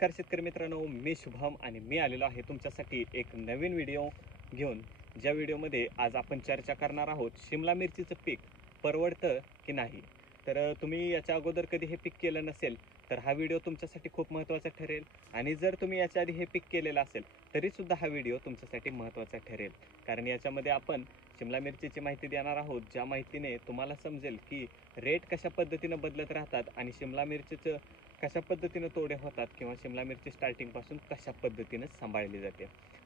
नमस्कार शेतकरी मित्रांनो, मी शुभम आणि मी आलेलो आहे तुमच्यासाठी एक नवीन व्हिडिओ घेऊन. ज्या व्हिडिओमध्ये आज आपण चर्चा करणार आहोत शिमला मिरचीचं पीक परवडतं की नाही. तर तुम्ही याच्या अगोदर कधी हे पीक केलं नसेल तर हा व्हिडिओ तुमच्यासाठी खूप महत्त्वाचा ठरेल. आणि जर तुम्ही याच्या आधी हे पीक केलेलं असेल तरीसुद्धा हा व्हिडिओ तुमच्यासाठी महत्त्वाचा ठरेल. कारण याच्यामध्ये आपण शिमला मिरचीची माहिती देणार आहोत, ज्या माहितीने तुम्हाला समजेल की रेट कशा पद्धतीनं बदलत राहतात आणि शिमला मिरचीचं कशा पद्धतीनं तोडे होतात किंवा शिमला मिरची स्टार्टिंगपासून कशा पद्धतीनं सांभाळली जाते.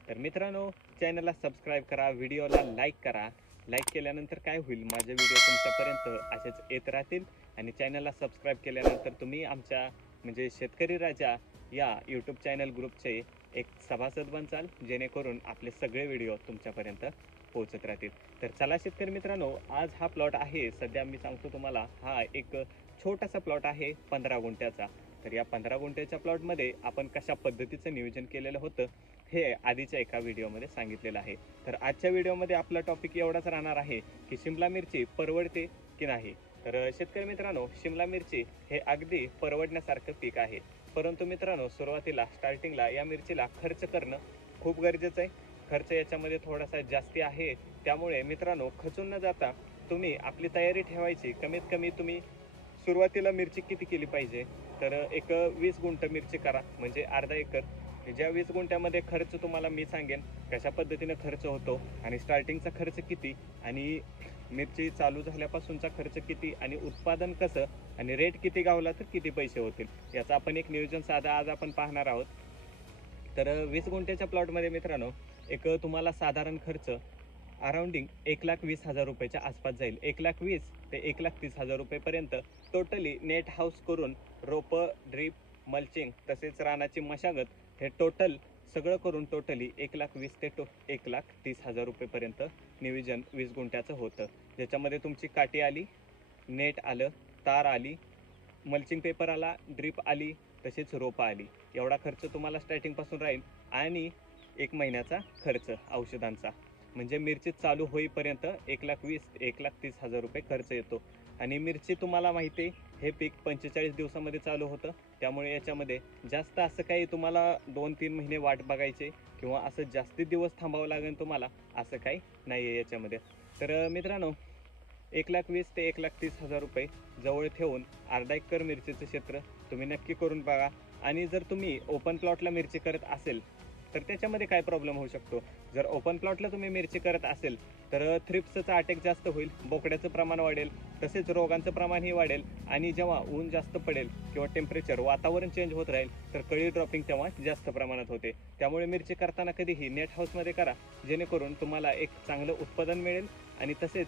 तर मित्रांनो, चॅनलला सबस्क्राईब करा, व्हिडिओला लाईक करा. लाईक केल्यानंतर काय होईल, माझे व्हिडिओ तुमच्यापर्यंत असेच येत राहतील. आणि चॅनलला सबस्क्राईब केल्यानंतर तुम्ही आमच्या म्हणजे शेतकरी राजा या यूट्यूब चॅनल ग्रुपचे एक सभासद बनचाल, जेणेकरून आपले सगळे व्हिडिओ तुमच्यापर्यंत पोहोचत राहतील. तर चला शेतकरी मित्रांनो, आज हा प्लॉट आहे, सध्या मी सांगतो तुम्हाला, हा एक छोटासा प्लॉट आहे 15 गुंठ्याचा. तर या 15 गुंठ्याच्या प्लॉटमध्ये आपण कशा पद्धतीचं नियोजन केलेलं होतं हे आधीच्या एका व्हिडिओमध्ये सांगितलेलं आहे. तर आजच्या व्हिडिओमध्ये आपला टॉपिक एवढाच राहणार आहे की शिमला मिरची परवडते की नाही. तर शेतकरी मित्रांनो, शिमला मिरची हे अगदी परवडण्यासारखं पीक आहे. परंतु मित्रांनो, सुरुवातीला स्टार्टिंगला या मिरचीला खर्च करणं खूप गरजेचं आहे. खर्च याच्यामध्ये थोडासा जास्ती आहे. त्यामुळे मित्रांनो, खचून न जाता तुम्ही आपली तयारी ठेवायची. कमीत कमी तुम्ही सुरुवातीला मिरची किती केली पाहिजे, तर एक 20 गुंठ मिरची करा, म्हणजे अर्धा एकर. ज्या 20 गुंठ्यामध्ये खर्च तुम्हाला मी सांगेन कशा पद्धतीनं खर्च होतो आणि स्टार्टिंगचा खर्च किती आणि मिरची चालू झाल्यापासूनचा खर्च किती आणि उत्पादन कसं आणि रेट किती गावला तर किती पैसे होतील, याचं आपण एक नियोजन साधं आज आपण पाहणार आहोत. तर 20 गुंठ्याच्या प्लॉटमध्ये मित्रांनो, एक तुम्हाला साधारण खर्च अराउंडिंग 1,20,000 रुपयाच्या आसपास जाईल. 1,20,000 ते 1,30,000 रुपयेपर्यंत टोटली नेट हाऊस करून रोपं, ड्रीप, मल्चिंग तसेच रानाची मशागत हे टोटल सगळं करून टोटली 1,20,000 ते 1,30,000 रुपयेपर्यंत नियोजन 20 गुंठ्याचं होतं. ज्याच्यामध्ये तुमची काठी आली, नेट आलं, तार आली, मल्चिंग पेपर आला, ड्रीप आली, तसेच रोपं आली. एवढा खर्च तुम्हाला स्टार्टिंगपासून राहील. आणि 1 महिन्याचा खर्च औषधांचा, म्हणजे मिरची चालू होईपर्यंत 1,20,000 ते 1,30,000 रुपये खर्च येतो. आणि मिरची तुम्हाला माहिती आहे, हे पीक 45 दिवसामध्ये चालू होतं. त्यामुळे याच्यामध्ये जास्त असं काही तुम्हाला 2-3 महिने वाट बघायचे किंवा असं जास्ती दिवस थांबावं लागेल तुम्हाला, असं काही नाही आहे याच्यामध्ये. तर मित्रांनो, 1,20,000 ते 1,30,000 रुपये जवळ ठेवून अर्धा एकर मिरचीचं क्षेत्र तुम्ही नक्की करून बघा. आणि जर तुम्ही ओपन प्लॉटला मिरची करत असेल तर त्याच्यामध्ये काय प्रॉब्लेम होऊ शकतो. जर ओपन प्लॉटला तुम्ही मिरची करत असेल तर थ्रिप्सचा अटॅक जास्त होईल, बोकड्याचं प्रमाण वाढेल, तसेच रोगांचं प्रमाणही वाढेल. आणि जेव्हा ऊन जास्त पडेल किंवा टेम्परेचर वातावरण चेंज होत राहील तर कळी ड्रॉपिंग तेव्हा जास्त प्रमाणात होते. त्यामुळे मिरची करताना कधीही नेट हाऊसमध्ये करा, जेणेकरून तुम्हाला एक चांगलं उत्पादन मिळेल. आणि तसेच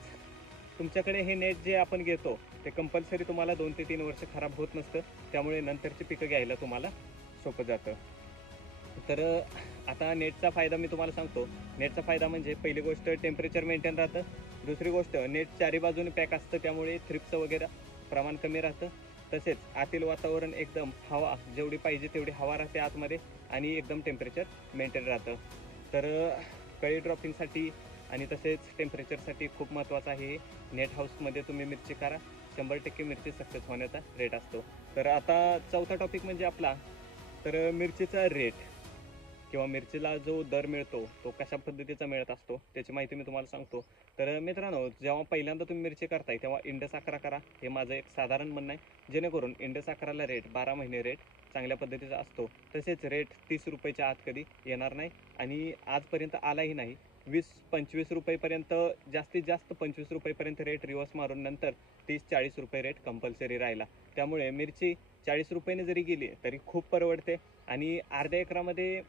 तुमच्याकडे हे नेट जे आपण घेतो ते कंपल्सरी तुम्हाला 2 ते 3 वर्ष खराब होत नसतं. त्यामुळे नंतरची पिकं घ्यायला तुम्हाला सोपं जातं. तर आता नेटचा फायदा मी तुम्हाला सांगतो. नेटचा फायदा म्हणजे पहिली गोष्ट टेम्परेचर मेंटेन राहतं. दुसरी गोष्ट, नेट चारी बाजूने पॅक असतं, त्यामुळे थ्रिप्सचं वगैरे प्रमाण कमी राहतं. तसेच आतील वातावरण एकदम हवा जेवढी पाहिजे तेवढी हवा राहते आतमध्ये आणि एकदम टेम्परेचर मेंटेन राहतं. तर कळी ड्रॉपिंगसाठी आणि तसेच टेम्परेचरसाठी खूप महत्त्वाचं आहे हे. नेट हाऊसमध्ये तुम्ही मिरची करा, 100% मिरची सक्सेस होण्याचा रेट असतो. तर आता चौथा टॉपिक म्हणजे आपला, तर मिरचीचा रेट किंवा मिरचीला जो दर मिळतो तो कशा पद्धतीचा मिळत असतो त्याची माहिती मी तुम्हाला सांगतो. तर मित्रांनो, जेव्हा पहिल्यांदा तुम्ही मिरची करताय तेव्हा इंडस 11 करा, हे माझं एक साधारण म्हणणं आहे. जेणेकरून इंडस 11ला रेट 12 महिने रेट चांगल्या पद्धतीचा असतो. तसेच रेट 30 रुपयाच्या आत कधी येणार नाही आणि आजपर्यंत आलाही नाही. 20-25 रुपयेपर्यंत, जास्तीत जास्त 25 रुपयेपर्यंत रेट रिवर्स मारून नंतर 30-40 रुपये रेट कंपल्सरी राहिला. त्यामुळे मिरची 40 रुपयाने जरी गेली तरी खूप परवडते. आणि अर्ध्या एकरामध्ये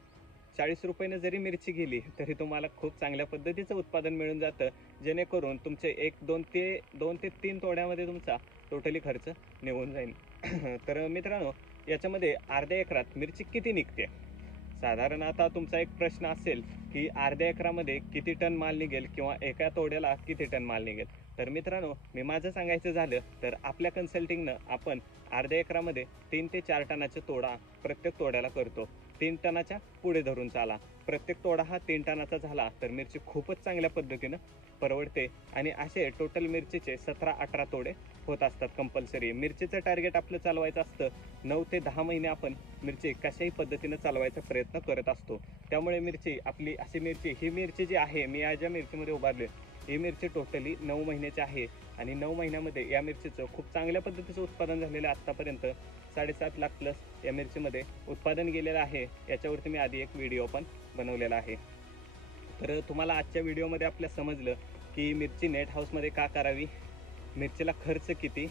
40 रुपयाने जरी मिरची गेली तरी तुम्हाला खूप चांगल्या पद्धतीचं उत्पादन मिळून जातं, जेणेकरून तुमचे 2 ते 3 तोड्यामध्ये तुमचा टोटली खर्च निघून जाईल. तर मित्रांनो, याच्यामध्ये अर्ध्या एकरात मिरची किती निघते. साधारण आता तुमचा एक प्रश्न असेल की अर्ध्या एकरामध्ये किती टन माल निघेल किंवा एका तोड्याला किती टन माल निघेल. तर मित्रांनो, मी माझं सांगायचं झालं तर आपल्या कन्सल्टिंगनं आपण अर्ध्या एकरामध्ये 3 ते 4 टनाचा तोडा प्रत्येक तोड्याला करतो. 3 टनाच्या पुढे धरून चाला. प्रत्येक तोडा हा 3 टनाचा झाला तर मिरची खूपच चांगल्या पद्धतीनं परवडते आणि असे टोटल मिरचीचे 17-18 तोडे होत असतात कंपल्सरी. मिरचीचं टार्गेट आपलं चालवायचं असतं 9 ते 10 महिने. आपण मिरची कशाही पद्धतीनं चालवायचा प्रयत्न करत असतो. त्यामुळे मिरची आपली अशी ही मिरची जी आहे, मी या ज्या मिरचीमध्ये उभारली ही मिरची टोटली 9 महिन्याची आहे आणि 9 महिन्यामध्ये या मिरचीचं खूप चांगल्या पद्धतीचं उत्पादन झालेलं आहे. आत्तापर्यंत 7.5 लाख प्लस या मिरचीमध्ये उत्पादन गेलेलं आहे. याच्यावरती मी आधी एक व्हिडिओ पण बनवलेला आहे. तर तुम्हाला आजच्या व्हिडिओमध्ये आपल्या समजलं की मिरची नेट हाऊसमध्ये का करावी, मिरचीला खर्च किती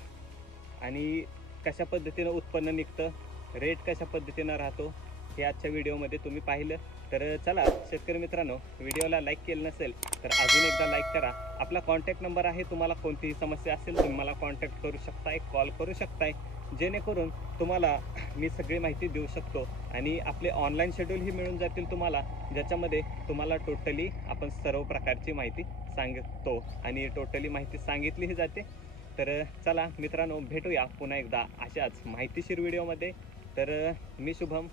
आणि कशा पद्धतीनं उत्पन्न निघतं, रेट कशा पद्धतीनं राहतो हे आजच्या व्हिडिओमध्ये तुम्ही पाहिलं. तर चला शेतकरी मित्रांनो, व्हिडिओला लाईक केलं नसेल तर अजून एकदा लाईक करा. आपला कॉन्टॅक्ट नंबर आहे, तुम्हाला कोणतीही समस्या असेल तुम्ही मला कॉन्टॅक्ट करू शकताय, कॉल करू शकताय, जेणेकरून तुम्हाला मी सगळी माहिती देऊ शकतो. आणि आपले ऑनलाईन शेड्यूलही मिळून जातील तुम्हाला, ज्याच्यामध्ये तुम्हाला टोटली आपण सर्व प्रकारची माहिती सांगतो आणि टोटली माहिती सांगितलीही जाते. तर चला मित्रांनो, भेटूया पुन्हा एकदा अशाच माहितीशीर व्हिडिओमध्ये. तर मी शुभम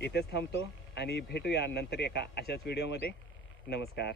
इथेच थांबतो आणि भेटूया नंतर एका अशाच व्हिडिओमध्ये. नमस्कार.